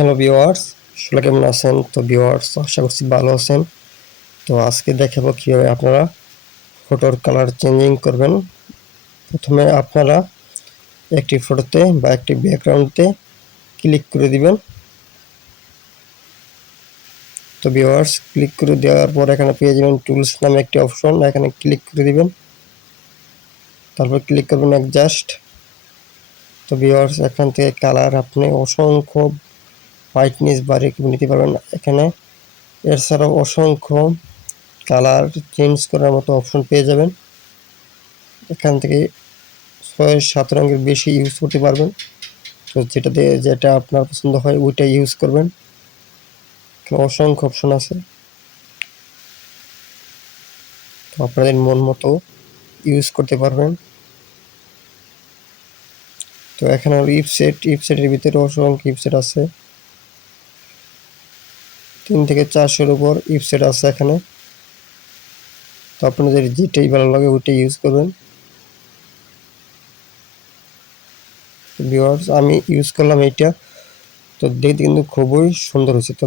Hello viewers, আসলে কেমন আছেন? তো ভিউয়ার্স, আশা করছি ভালো আছেন। তো আজকে দেখাবো কিভাবে আপনারা ফটোর কালার চেঞ্জিং করবেন। প্রথমে আপনারা একটি ফটোতে বা একটি ব্যাকগ্রাউন্ডে ক্লিক করে দিবেন। তো ভিউয়ার্স, ক্লিক করে দেওয়ার পর এখানে পেয়ে যাবেন টুলস নামে একটি অপশন, এখানে ক্লিক করে দিবেন। তারপর ক্লিক করবেন অ্যাডজাস্ট। তো ভিউয়ার্স, এখান থেকে কালার আপনি অসংখ্য ব্রাইটনেস বাড়িয়ে নিতে পারবেন। এখানে এছাড়াও অসংখ্য কালার চেঞ্জ করার মতো অপশন পেয়ে যাবেন। এখান থেকে ৬-৭ রঙের বেশি ইউজ করতে পারবেন। তো যেটা আপনার পছন্দ হয় ওইটা ইউজ করবেন। এখানে অসংখ্য অপশন আছে, তো আপনাদের মন মতো ইউজ করতে পারবেন। তো এখানে হলো ইপসেটের ভিতরে অসংখ্য ইপসেট আছে, ৩ থেকে ৪০০-এর উপর ইপসেট আছে এখানে। তো আপনাদের যেটাই ভালো লাগে ওইটাই ইউজ করবেন। ভিউয়ার্স, আমি ইউজ করলাম এইটা, তো দেখতে কিন্তু খুবই সুন্দর হয়েছে। তো